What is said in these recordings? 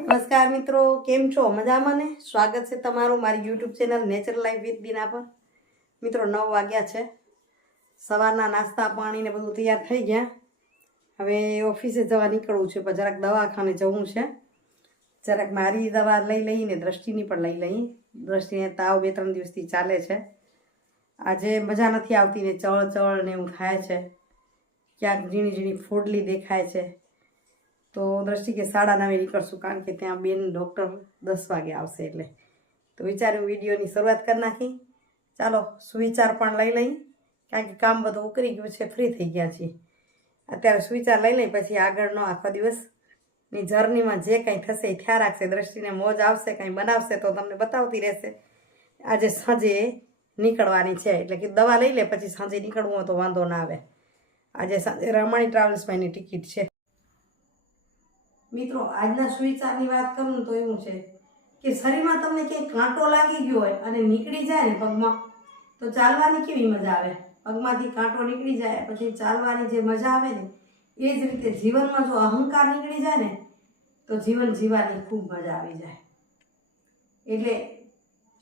નમસ્કાર મિત્રો, કેમ છો? મજામાં ને? સ્વાગત છે તમારું મારી YouTube channel nature life with Dina પર. મિત્રો, નવ વાગ્યા છે. સવારના નાસ્તા પાણી ને બધું તૈયાર થઈ ગયા. હવે ઓફિસે જવા નીકળવું છે, પણ જરાક દવાખાને જવું છે. જરાક મારી દવા લઈ લઈને દ્રષ્ટિની પણ લઈ લઈ. દ્રષ્ટિને તાવ બે ત્રણ દિવસથી ચાલે છે. આજે મજા નથી આવતી ને ચળ ચળ ને એવું થાય છે. ક્યાંક ઝીણી ઝીણી ફોડલી દેખાય છે. તો દ્રષ્ટિ કે સાડા નવે નીકળશું કારણ કે ત્યાં બેન ડૉક્ટર દસ વાગે આવશે એટલે. તો વિચાર્યું વિડીયોની શરૂઆત કરી નાખી. ચાલો, સુવિચાર પણ લઈ લઈ. કારણ કે કામ બધું ઉકરી ગયું છે, ફ્રી થઈ ગયા છીએ. અત્યારે સુવિચાર લઈ લઈ, પછી આગળનો આખો દિવસની જર્નીમાં જે કંઈ થશે એ ખ્યાલ રાખશે. દ્રષ્ટિને મોજ આવશે, કંઈ બનાવશે તો તમને બતાવતી રહેશે. આજે સાંજે નીકળવાની છે, એટલે કે દવા લઈ લે, પછી સાંજે નીકળવું હોય તો વાંધો ના આવે. આજે સાંજે રમણી ટ્રાવેલ્સમાં એની ટિકિટ છે. મિત્રો, આજના સુવિચારની વાત કરું તો એવું છે કે શરીરમાં તમને ક્યાંય કાંટો લાગી ગયો હોય અને નીકળી જાય ને પગમાં, તો ચાલવાની કેવી મજા આવે? પગમાંથી કાંટો નીકળી જાય, પછી ચાલવાની જે મજા આવે ને, એ જ રીતે જીવનમાં જો અહંકાર નીકળી જાય ને, તો જીવન જીવવાની ખૂબ મજા આવી જાય. એટલે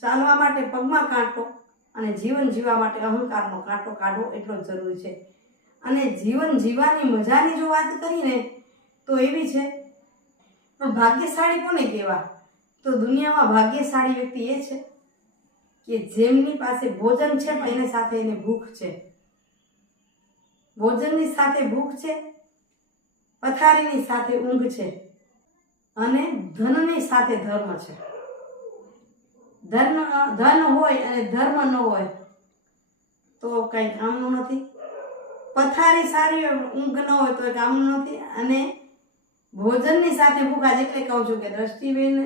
ચાલવા માટે પગમાં કાંટો અને જીવન જીવવા માટે અહંકારનો કાંટો કાઢવો એટલો જ જરૂરી છે. અને જીવન જીવવાની મજાની જો વાત કરીને તો એવી છે પણ ભાગ્યશાળી કોને કહેવા તો દુનિયામાં ભાગ્યશાળી વ્યક્તિ એ છે કે જેમની પાસે ભોજન છે પણ એને સાથે એને ભૂખ છે. ભોજનની સાથે ભૂખ છે, પથારીની સાથે ઊંઘ છે અને ધનની સાથે ધર્મ છે. ધર્મ, ધન હોય અને ધર્મ ન હોય તો કંઈ કામનું નથી. પથારી સારી હોય, ઊંઘ ન હોય તો કામનું નથી અને ભોજનની સાથે ભૂખ આજે એટલે કહું છું કે દ્રષ્ટિબેન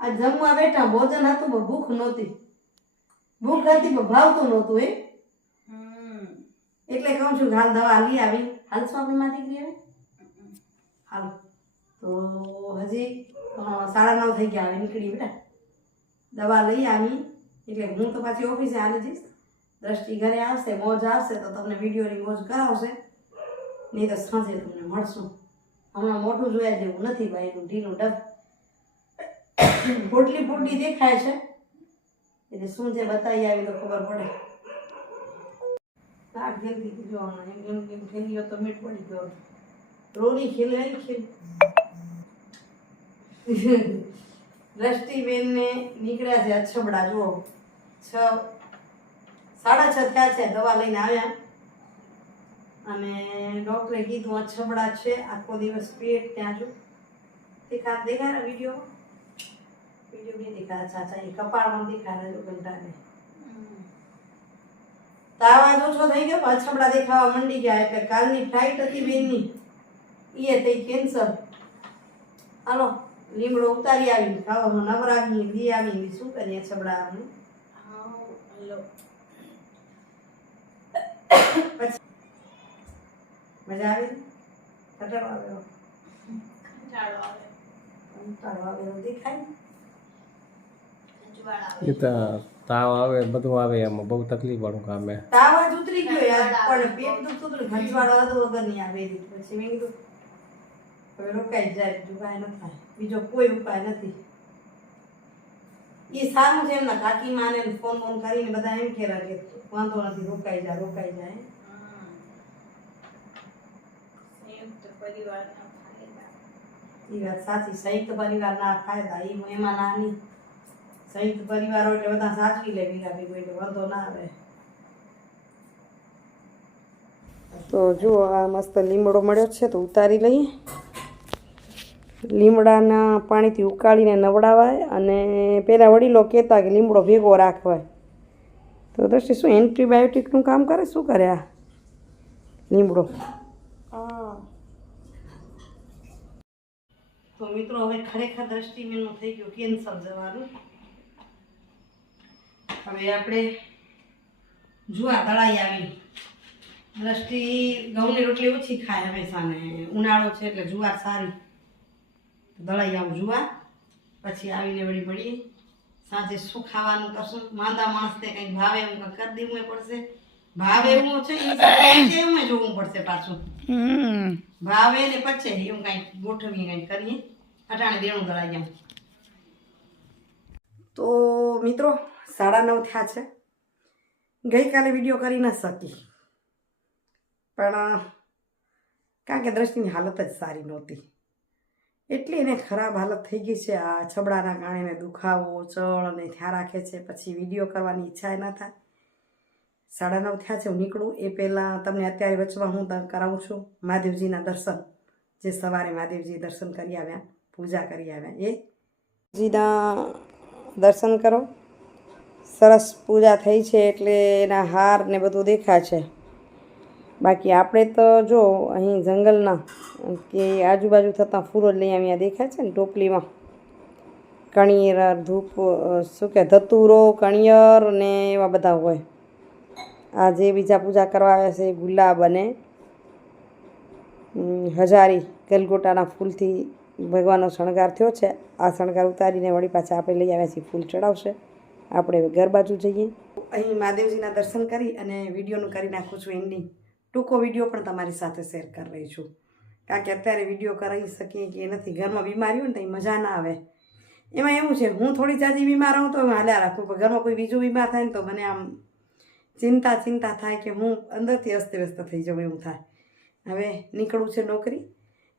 આ જમવા બેઠા ભોજન હતું પણ ભૂખ નહોતી. ભૂખ હતી પણ ભાવતું નહોતું એ. એટલે કહું છું હાલ દવા લઈ આવી. હાલ સ્વામીમાં દીકરી હવે હાલ. તો હજી સાડા નવ થઈ ગયા હવે નીકળી બેટા. દવા લઈ આવી. એટલે હું તો પાછી ઓફિસે હાલી જઈશ. દ્રષ્ટિ ઘરે આવશે મોજ આવશે તો તમને વિડીયોની મોજ કરાવશે. નહીં તો સાંજે તમને મળશું. હમણાં મોટું જોયા જેવું નથી ભાઈનું ઢીલું ડબ. પોટલી પોટલી દેખાય છે. એટલે શું છે બતાવી આવી તો ખબર પડે. શાક જલ્દી જો એમ એમ એમ ખેલી તો મીઠ પડી ગયો રોલી ખેલે ખેલ. દ્રષ્ટિબેનને નીકળ્યા છે અછબડા, જુઓ. છ, સાડા છ થયા છે, દવા લઈને આવ્યા. અને ડૉક્ટરે કીધું અછબડા છે આખો દિવસ પેટ ત્યાં જો. દેખા દેખાડે વીડિયો? વીડિયો બી અચ્છા અચ્છા એ કપાળમાં દેખાય જો ઘંટાને. તાવા ઓછો થઈ ગયો અછબડા દેખાવા મંડી ગયા એટલે કાલની ફ્લાઇટ હતી બેનની. એ થઈ કેન્સર હાલો લીમડો ઉતારી આવી ખાવા નવરાગની દી આવી શું કરીએ છબડા? આપણે પછી મજા આવી? કટાળો આવ્યો? કંટાળો આવ્યો. દેખાય? એ તો તાવ આવે બધું આવે એમાં. બહુ તકલીફ વાળું કામ તાવ જ ઉતરી ગયો યાર પણ પેટ દુખતું હતું ને હતો વગર નહીં આવે પછી મેં કીધું હવે રોકાઈ જાય બીજું કાંઈ ન થાય. બીજો કોઈ ઉપાય નથી. એ સારું છે એમના કાકીમાં માને ફોન ફોન કરીને બધા એમ કે વાંધો નથી રોકાઈ જાય રોકાઈ જાય એ વાત સાચી. સંયુક્ત પરિવારના ફાયદા. એ એમાં નાની. સંયુક્ત પરિવાર હોય એટલે બધા સાચવી લે ભેગું એટલે વાંધો ના આવે. તો જુઓ આ મસ્ત લીમડો મળ્યો છે તો ઉતારી લઈએ. લીમડાના પાણીથી ઉકાળીને નવડાવાય અને પહેલાં વડીલો કહેતા કે લીમડો ભેગો રાખવાય. તો દ્રષ્ટિ શું એન્ટીબાયોટિકનું કામ કરે? શું કરે આ લીમડો? તો મિત્રો, હવે ખરેખર દ્રષ્ટિબેનનું થઈ ગયું. કેન્સર જવાનું હવે આપણે જુઆ તળાઈ આવી. દ્રષ્ટિ ઘઉંની રોટલી ઓછી ખાય હંમેશા ને ઉનાળો છે એટલે જુવાર સારી. દળાઈ આવું જુવાર પછી આવીને વળી મળીએ. સાંજે શું ખાવાનું કરશું? માંદા માણસને કંઈક ભાવે એવું કરી દેવું પડશે. ભાવ એવું છે એ જોવું પડશે પાછું. ભાવે ને પચે એવું કાંઈ ગોઠવીએ કંઈક કરીએ. અટાણે દેણું ગળાઈ જાય તો મિત્રો સાડા નવ થયા છે. ગઈકાલે વીડિયો કરી ન શકી. પણ કારણ કે દ્રષ્ટિની હાલત જ સારી નહોતી. એટલી એને ખરાબ હાલત થઈ ગઈ છે. આ છબડાના કારણે દુખાવો ચળ અને થયા રાખે છે. પછી વીડિયો કરવાની ઈચ્છા ન થાય. સાડા નવ થયા છે હું નીકળું. એ પહેલાં તમને અત્યારે વચમાં હું કરાવું છું. મહાદેવજીના દર્શન. જે સવારે મહાદેવજી દર્શન કરી આવ્યા, પૂજા કરી આવ્યા. એ જીના દર્શન કરો. સરસ પૂજા થઈ છે એટલે એના હાર ને બધું દેખાય છે. બાકી આપણે તો જો અહીં જંગલના કે આજુબાજુ થતાં ફૂલો લઈ આવ્યા દેખાય છે ને ટોપલીમાં. કણિયર, ધૂપ શું કે, ધતુરો, કણિયર ને એવા બધા હોય. આ જે બીજા પૂજા કરવા આવ્યા છે, ગુલાબ અને હજારી ગલગોટાના ફૂલથી ભગવાનનો શણગાર થયો છે. આ શણગાર ઉતારીને વળી પાછા આપણે લઈ આવ્યા છીએ, ફૂલ ચડાવશે. આપણે ઘર બાજુ જઈએ. અહીં મહાદેવજીના દર્શન કરી અને વિડીયોનું કરી નાખું છું એન્ડિંગ. ટૂંકો વીડિયો પણ તમારી સાથે શેર કરી રહી છું. કારણ કે અત્યારે વીડિયો કરાવી શકીએ કે નથી ઘરમાં બીમારી હોય ને તો મજા ના આવે. એમાં એવું છે, હું થોડી જાજી બીમાર હોઉં તો હાલ્યા રાખું, પણ ઘરમાં કોઈ બીજું બીમાર થાય ને તો મને આમ ચિંતા ચિંતા થાય કે હું અંદરથી અસ્તવ્યસ્ત થઈ જાઉં એવું થાય. હવે નીકળવું છે નોકરી,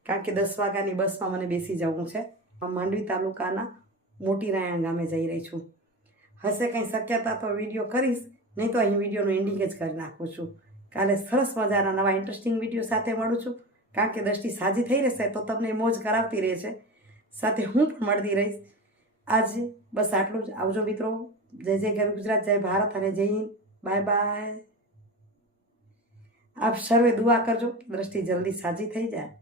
કારણ કે દસ વાગ્યાની બસમાં મને બેસી જવું છે. માંડવી તાલુકાના મોટી રાયણ ગામે જઈ રહી છું. હશે કંઈ શક્યતા તો વીડિયો કરીશ, નહીં તો અહીં વિડીયોનું એન્ડિંગ જ કરી નાખું છું. કાલે સરસ મજાના નવા ઇન્ટરેસ્ટિંગ વીડિયો સાથે મળું છું. કારણ કે દ્રષ્ટિ સાજી થઈ રહેશે તો તમને મોજ કરાવતી રહેશે. સાથે હું પણ મળતી રહીશ. આજે બસ આટલું જ. આવજો મિત્રો. જય જય ગર ગુજરાત, જય ભારત અને જય હિન્દ. Bye bye. આપ સર્વે દુઆ કરજો. દ્રષ્ટિ જલ્દી સાજી થઈ જાય.